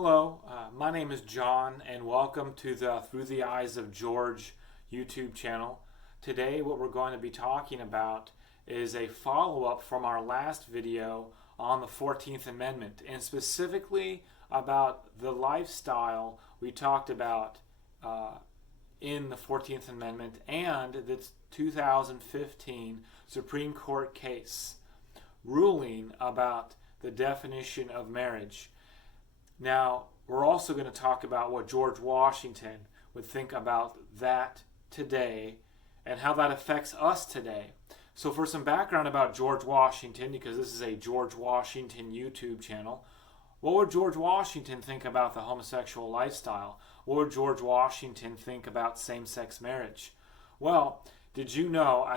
Hello, my name is John, and welcome to the Through the Eyes of George YouTube channel. Today, what we're going to be talking about is a follow-up from our last video on the 14th Amendment, and specifically about the lifestyle we talked about in the 14th Amendment and the 2015 Supreme Court case ruling about the definition of marriage. Now, we're also going to talk about what George Washington would think about that today and how that affects us today. So for some background about George Washington, because this is a George Washington YouTube channel, what would George Washington think about the homosexual lifestyle? What would George Washington think about same-sex marriage? Well, did you know,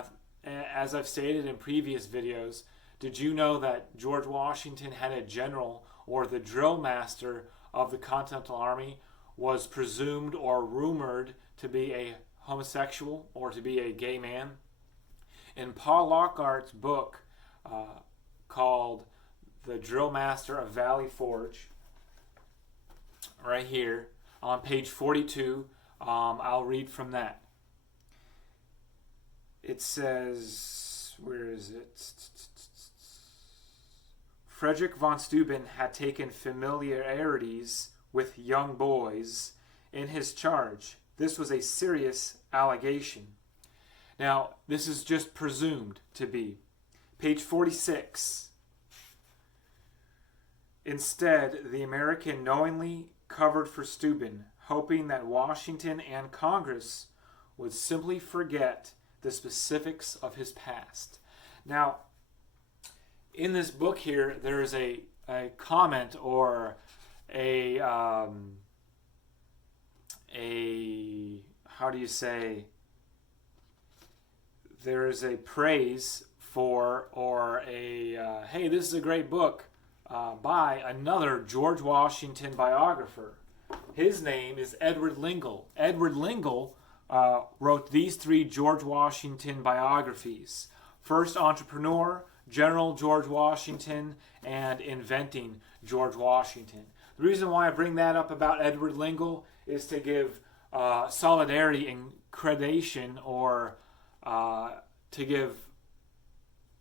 as I've stated in previous videos, did you know that George Washington had a general, or the drill master of the Continental Army, was presumed or rumored to be a homosexual or to be a gay man? In Paul Lockhart's book called The Drill Master of Valley Forge, right here on page 42, I'll read from that. It says, where is it? Frederick von Steuben had taken familiarities with young boys in his charge. This was a serious allegation. Now, this is just presumed to be. Page 46. Instead, the American knowingly covered for Steuben, hoping that Washington and Congress would simply forget the specifics of his past. Now, in this book here, there is a comment or a how do you say, there is a praise for, or a hey, this is a great book by another George Washington biographer. His name is Edward Lingle. Edward Lingle wrote these three George Washington biographies: First Entrepreneur, General George Washington, and Inventing George Washington. The reason why I bring that up about Edward Lingle is to give solidarity and credation, or to give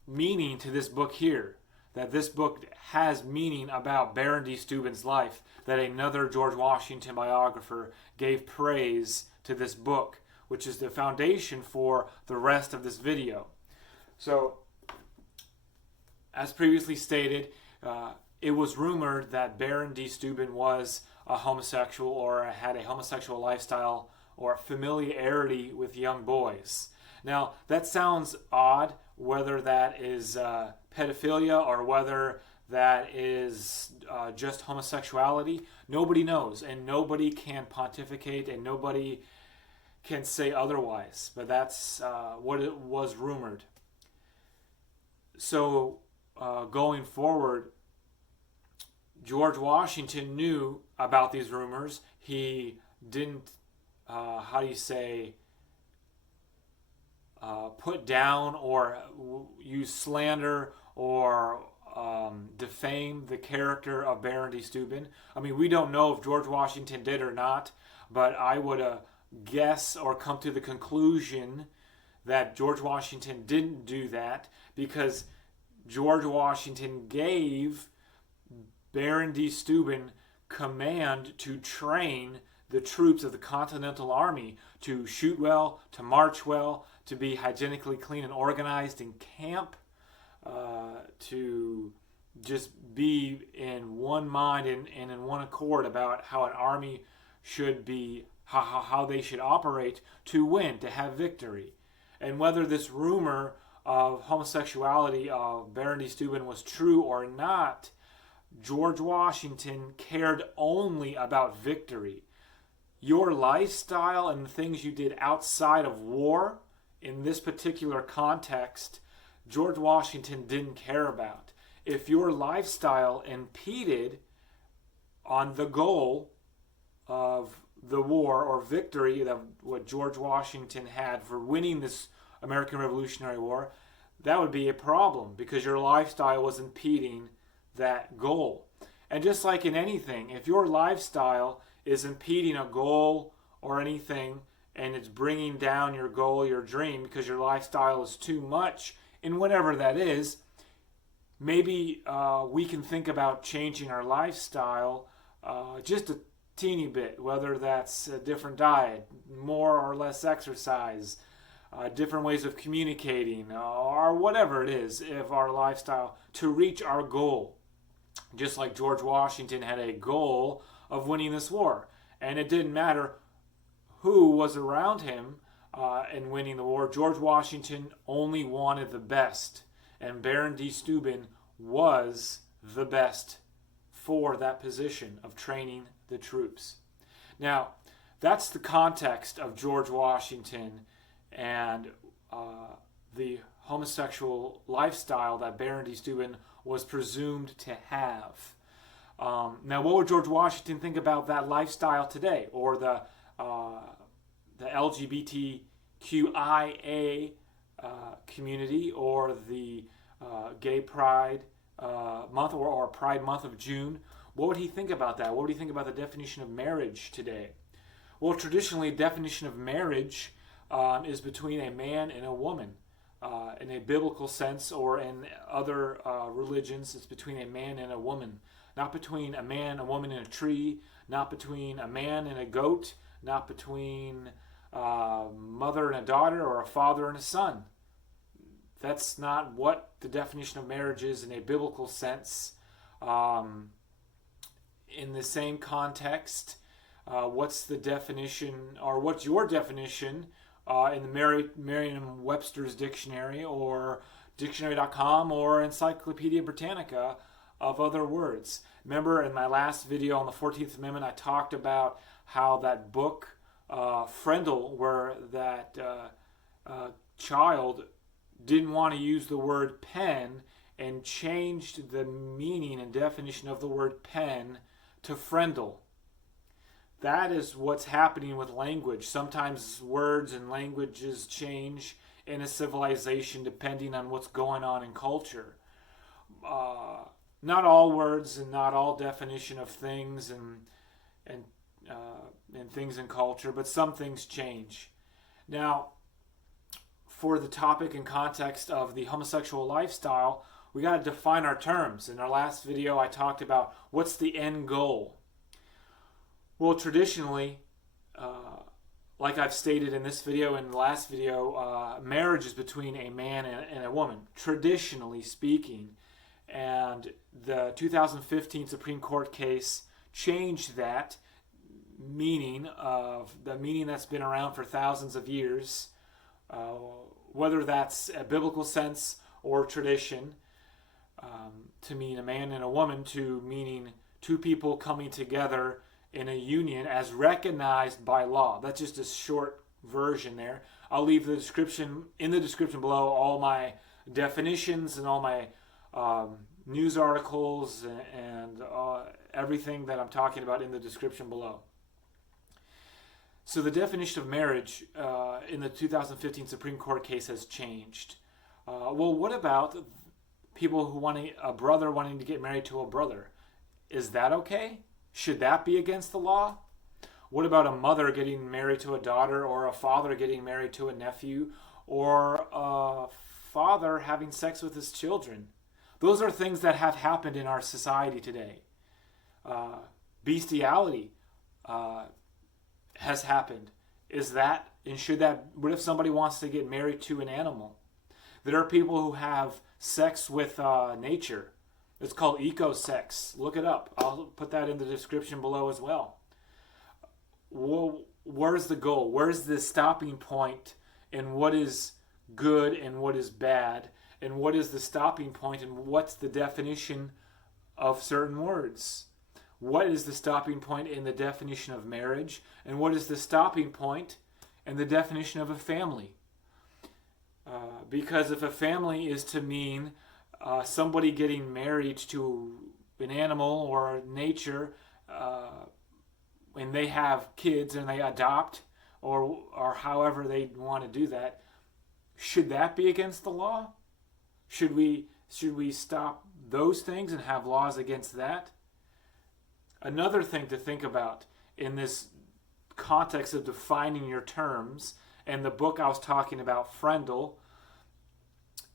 meaning to this book here. That this book has meaning about Baron D. Steuben's life, that another George Washington biographer gave praise to this book, which is the foundation for the rest of this video. So, as previously stated, it was rumored that Baron D. Steuben was a homosexual or had a homosexual lifestyle or familiarity with young boys. Now, that sounds odd, whether that is pedophilia or whether that is just homosexuality. Nobody knows, and nobody can pontificate, and nobody can say otherwise. But that's what it was rumored. So, going forward, George Washington knew about these rumors. He didn't, put down or use slander or defame the character of Baron D. Steuben. I mean, we don't know if George Washington did or not, but I would guess or come to the conclusion that George Washington didn't do that, because George Washington gave Baron D. Steuben command to train the troops of the Continental Army to shoot well, to march well, to be hygienically clean and organized in camp, to just be in one mind and in one accord about how an army should be, how they should operate to win, to have victory. And whether this rumor of homosexuality of Baron D. Steuben was true or not, George Washington cared only about victory. Your lifestyle and the things you did outside of war, in this particular context, George Washington didn't care about. If your lifestyle impeded on the goal of the war or victory, of what George Washington had for winning this American Revolutionary War, that would be a problem, because your lifestyle was impeding that goal. And just like in anything, if your lifestyle is impeding a goal or anything, and it's bringing down your goal, your dream, because your lifestyle is too much, in whatever that is, maybe we can think about changing our lifestyle just a teeny bit, whether that's a different diet, more or less exercise, different ways of communicating, or whatever it is, of our lifestyle to reach our goal. Just like George Washington had a goal of winning this war, and it didn't matter who was around him in winning the war. George Washington only wanted the best, and Baron de Steuben was the best for that position of training the troops. Now, that's the context of George Washington and the homosexual lifestyle that Baron de Steuben was presumed to have. Now, what would George Washington think about that lifestyle today, or the LGBTQIA community, or the Gay Pride month, or Pride Month of June? What would he think about that? What would he think about the definition of marriage today? Well, traditionally, the definition of marriage is between a man and a woman. In a biblical sense, or in other religions, it's between a man and a woman. Not between a man, a woman, and a tree. Not between a man and a goat. Not between a mother and a daughter, or a father and a son. That's not what the definition of marriage is in a biblical sense. In the same context, what's the definition, or what's your definition in the Merriam-Webster's dictionary, or dictionary.com, or Encyclopedia Britannica, of other words? Remember in my last video on the 14th Amendment, I talked about how that book, Frendel, where that child didn't want to use the word pen and changed the meaning and definition of the word pen to Frendel. That is what's happening with language. Sometimes words and languages change in a civilization depending on what's going on in culture. Not all words and not all definition of things and things in culture, but some things change. Now, for the topic and context of the homosexual lifestyle, we got to define our terms. In our last video, I talked about what's the end goal. Well, traditionally, like I've stated in this video and the last video, marriage is between a man and a woman, traditionally speaking. And the 2015 Supreme Court case changed that meaning, of the meaning that's been around for thousands of years, whether that's a biblical sense or tradition, to mean a man and a woman, to meaning two people coming together in a union as recognized by law. That's just a short version there. I'll leave the description in the description below, all my definitions and all my news articles and everything that I'm talking about in the description below. So the definition of marriage in the 2015 Supreme Court case has changed. Well, what about people who a brother wanting to get married to a brother? Is that okay? Should that be against the law? What about a mother getting married to a daughter, or a father getting married to a nephew, or a father having sex with his children? Those are things that have happened in our society today. Bestiality has happened. Is that, and should that, what if somebody wants to get married to an animal? There are people who have sex with nature. It's called Ecosex. Look it up. I'll put that in the description below as well. Well, where's the goal? Where's the stopping point in what is good and what is bad? And what is the stopping point and what's the definition of certain words? What is the stopping point in the definition of marriage? And what is the stopping point in the definition of a family? Because if a family is to mean somebody getting married to an animal or nature, and they have kids and they adopt, or however they want to do that, should that be against the law? Should we stop those things and have laws against that? Another thing to think about in this context of defining your terms, and the book I was talking about, Frendel,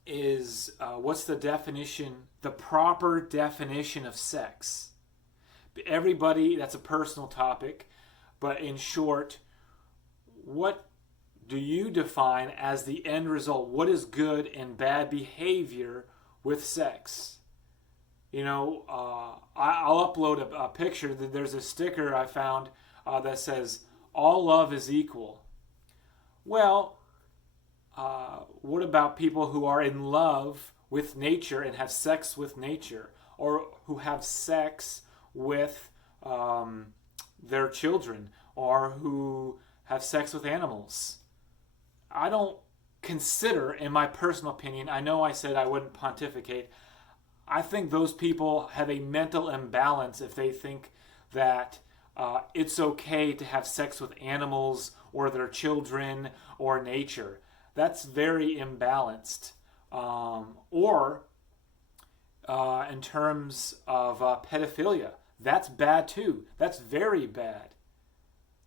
is what's the definition, the proper definition of sex. Everybody, that's a personal topic, but in short, what do you define as the end result? What is good and bad behavior with sex? I'll upload a picture. There's a sticker I found that says, all love is equal. Well, what about people who are in love with nature and have sex with nature, or who have sex with their children, or who have sex with animals? I don't consider, in my personal opinion, I know I said I wouldn't pontificate, I think those people have a mental imbalance if they think that it's okay to have sex with animals or their children or nature. That's very imbalanced. Or in terms of pedophilia, that's bad too. That's very bad.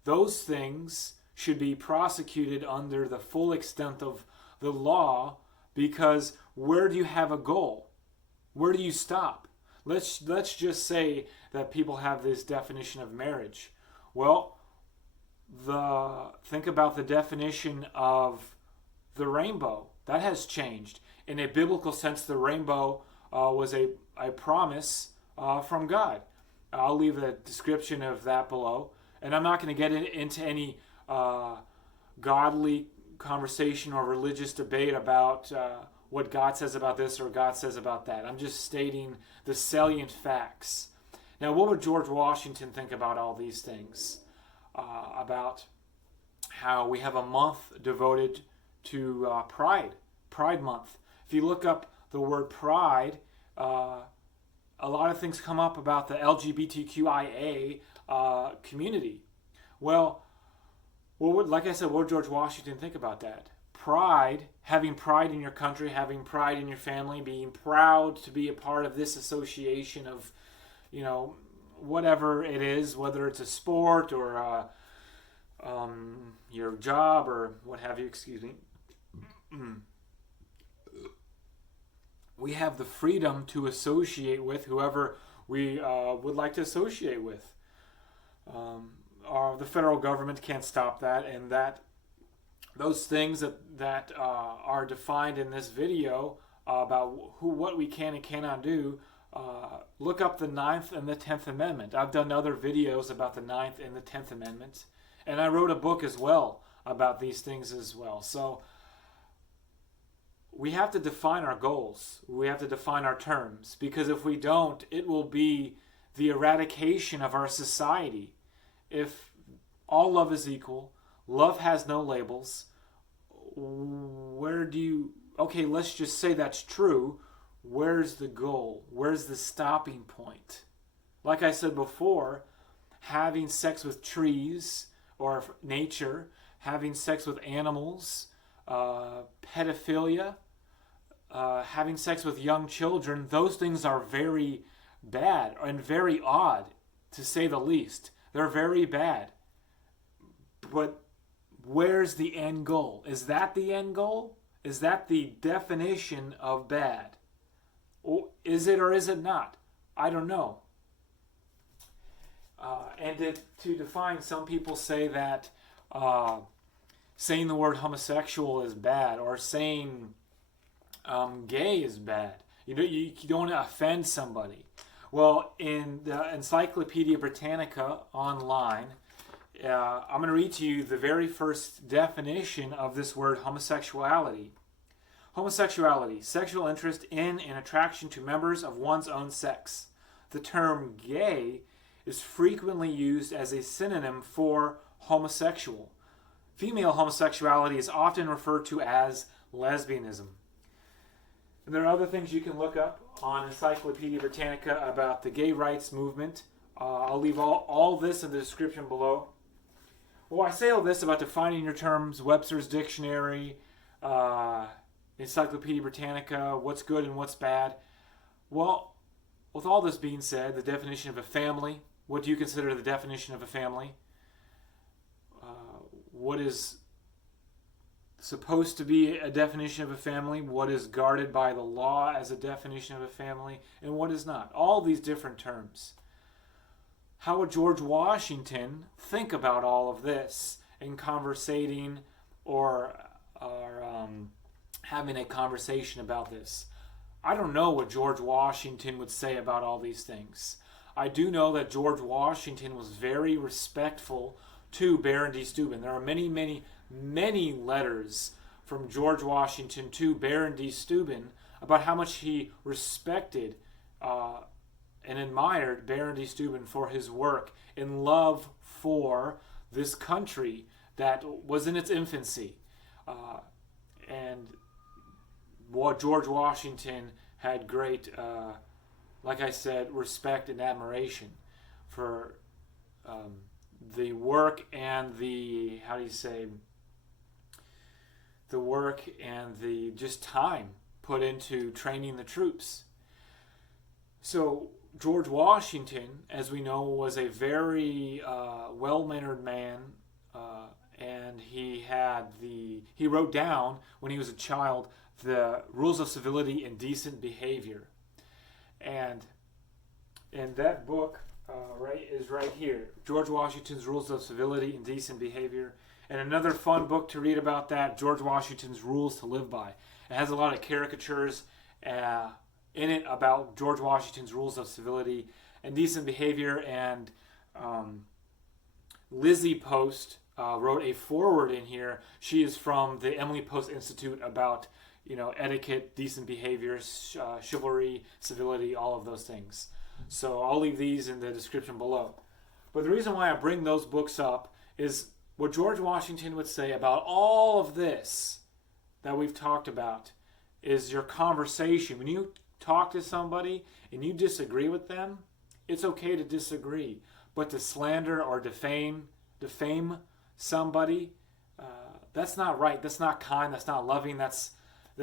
Those things should be prosecuted under the full extent of the law, because where do you have a goal? Where do you stop? Let's just say that people have this definition of marriage. Well, think about the definition of the rainbow. That has changed. In a biblical sense, the rainbow was a promise from God. I'll leave a description of that below. And I'm not going to get into any godly conversation or religious debate about what God says about this or God says about that. I'm just stating the salient facts. Now, what would George Washington think about all these things? About how we have a month devoted to Pride Month. If you look up the word pride, a lot of things come up about the LGBTQIA community. Well, like I said, what would George Washington think about that? Pride, having pride in your country, having pride in your family, being proud to be a part of this association of, whatever it is, whether it's a sport or your job or what have you, excuse me. We have the freedom to associate with whoever we would like to associate with. The federal government can't stop that, and those things that are defined in this video about what we can and cannot do, look up the 9th and the 10th Amendment. I've done other videos about the 9th and the 10th Amendments, and I wrote a book as well about these things as well. So we have to define our goals. We have to define our terms, because if we don't, it will be the eradication of our society. If all love is equal, love has no labels, okay, let's just say that's true. Where's the goal? Where's the stopping point? Like I said before, having sex with trees or nature, having sex with animals, pedophilia, having sex with young children, those things are very bad and very odd, to say the least. They're very bad. But where's the end goal? Is that the end goal? Is that the definition of bad? Or is it or is it not? I don't know. And to define, some people say that saying the word homosexual is bad, or saying gay is bad. You don't offend somebody. Well, in the Encyclopedia Britannica online, I'm going to read to you the very first definition of this word homosexuality. Homosexuality, sexual interest in and attraction to members of one's own sex. The term gay is frequently used as a synonym for homosexual. Female homosexuality is often referred to as lesbianism. And there are other things you can look up on Encyclopedia Britannica about the gay rights movement. I'll leave all this in the description below. Well, I say all this about defining your terms, Webster's Dictionary, Encyclopedia Britannica, what's good and what's bad. Well, with all this being said, the definition of a family, what do you consider the definition of a family? What is supposed to be a definition of a family? What is guarded by the law as a definition of a family? And what is not? All these different terms. How would George Washington think about all of this in conversating or having a conversation about this? I don't know what George Washington would say about all these things. I do know that George Washington was very respectful to Baron de Steuben. There are many, many, many letters from George Washington to Baron de Steuben about how much he respected and admired Baron de Steuben for his work in love for this country that was in its infancy. And what George Washington had great, like I said, respect and admiration for the work and the, the work and the just time put into training the troops. So George Washington, as we know, was a very well-mannered man, and he wrote down when he was a child the rules of civility and decent behavior. And that book is right here, George Washington's Rules of Civility and Decent Behavior. And another fun book to read about that, George Washington's Rules to Live By. It has a lot of caricatures in it about George Washington's Rules of Civility and Decent Behavior. And Lizzie Post wrote a foreword in here. She is from the Emily Post Institute about etiquette, decent behavior, chivalry, civility, all of those things. So I'll leave these in the description below. But the reason why I bring those books up is what George Washington would say about all of this that we've talked about is your conversation. When you talk to somebody and you disagree with them, it's okay to disagree. But to slander or defame somebody, that's not right. That's not kind. That's not loving. That's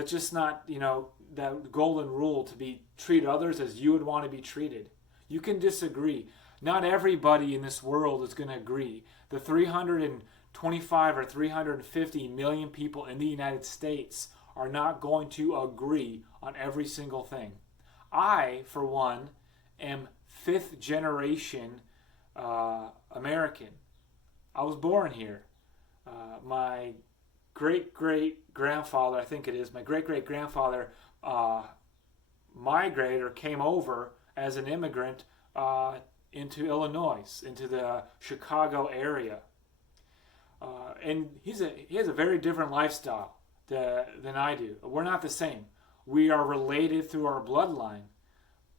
just not, that golden rule to treat others as you would want to be treated. You can disagree. Not everybody in this world is going to agree. The 325 or 350 million people in the United States are not going to agree on every single thing. I, for one, am fifth generation American. I was born here. My great-great-grandfather, I think it is, my great-great-grandfather migrated or came over as an immigrant into Illinois, into the Chicago area. And he has a very different lifestyle than I do. We're not the same. We are related through our bloodline.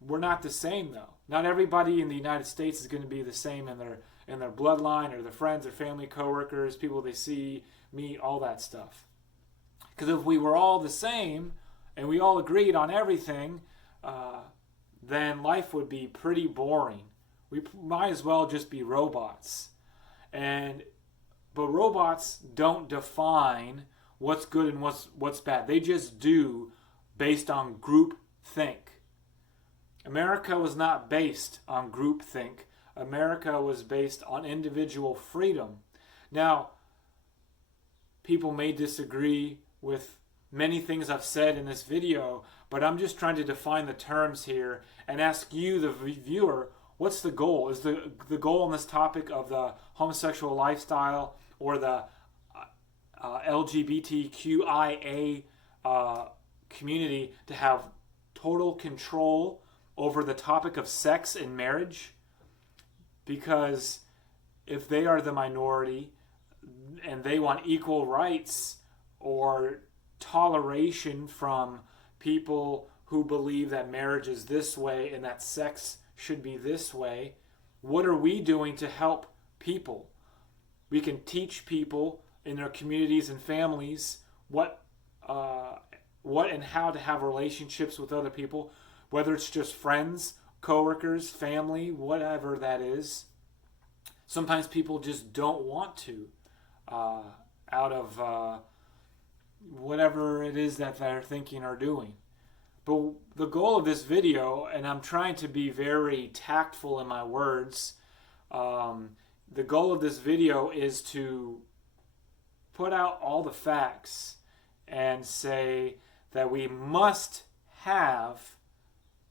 We're not the same, though. Not everybody in the United States is going to be the same in their bloodline or their friends, their family, coworkers, people they see, meet, all that stuff. Because if we were all the same and we all agreed on everything, then life would be pretty boring. We might as well just be robots. But robots don't define what's good and what's bad. They just do based on group think. America was not based on group think. America was based on individual freedom. Now, people may disagree with many things I've said in this video, but I'm just trying to define the terms here and ask you, the viewer, what's the goal? Is the goal on this topic of the homosexual lifestyle or the LGBTQIA community to have total control over the topic of sex and marriage? Because if they are the minority and they want equal rights or toleration from people who believe that marriage is this way and that sex should be this way, what are we doing to help people? We can teach people in their communities and families what and how to have relationships with other people, whether it's just friends, coworkers, family, whatever that is. Sometimes people just don't want to, out of whatever it is that they're thinking or doing. But the goal of this video, and I'm trying to be very tactful in my words The goal of this video is to put out all the facts and say that we must have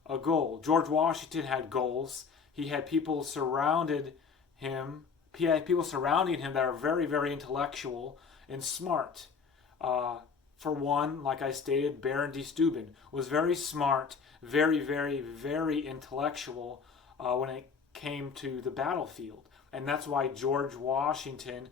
a goal. George Washington had goals. He had people surrounded him. He had people surrounding him that are very, very intellectual and smart. For one, like I stated, Baron de Steuben was very smart, very, very, very intellectual when it came to the battlefield. And that's why George Washington